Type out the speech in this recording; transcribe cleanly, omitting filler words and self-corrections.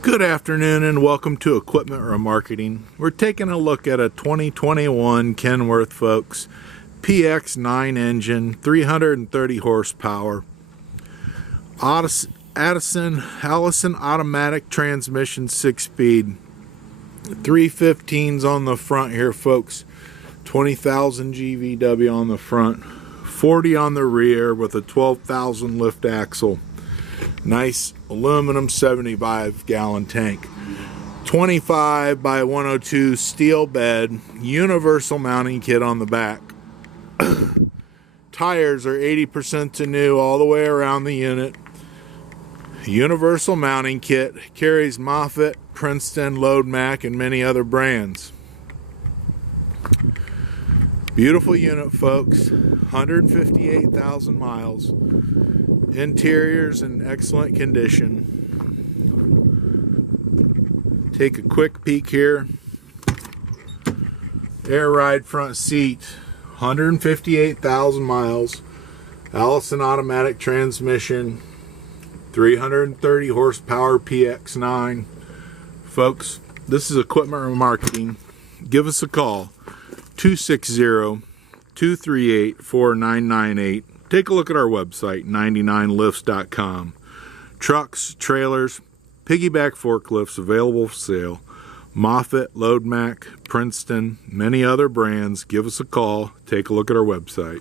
Good afternoon and welcome to Equipment Remarketing. We're taking a look at a 2021 Kenworth, folks. PX9 engine, 330 horsepower. Allison automatic transmission, 6-speed. 315s on the front here, folks. 20,000 GVW on the front. 40 on the rear with a 12,000 lift axle. Nice aluminum 75-gallon tank. 25 by 102 steel bed, universal mounting kit on the back. Tires are 80% to new all the way around the unit. Universal mounting kit, carries Moffett, Princeton, Loadmac, and many other brands. Beautiful unit, folks. 158,000 miles. Interior's in excellent condition. Take a quick peek here. Air ride front seat. 158,000 miles. Allison automatic transmission. 330 horsepower PX9. Folks, this is Equipment Remarketing. Give us a call. 260-238-4998. Take a look at our website, 99lifts.com. Trucks, trailers, piggyback forklifts available for sale. Moffett, Loadmac, Princeton, many other brands. Give us a call. Take a look at our website.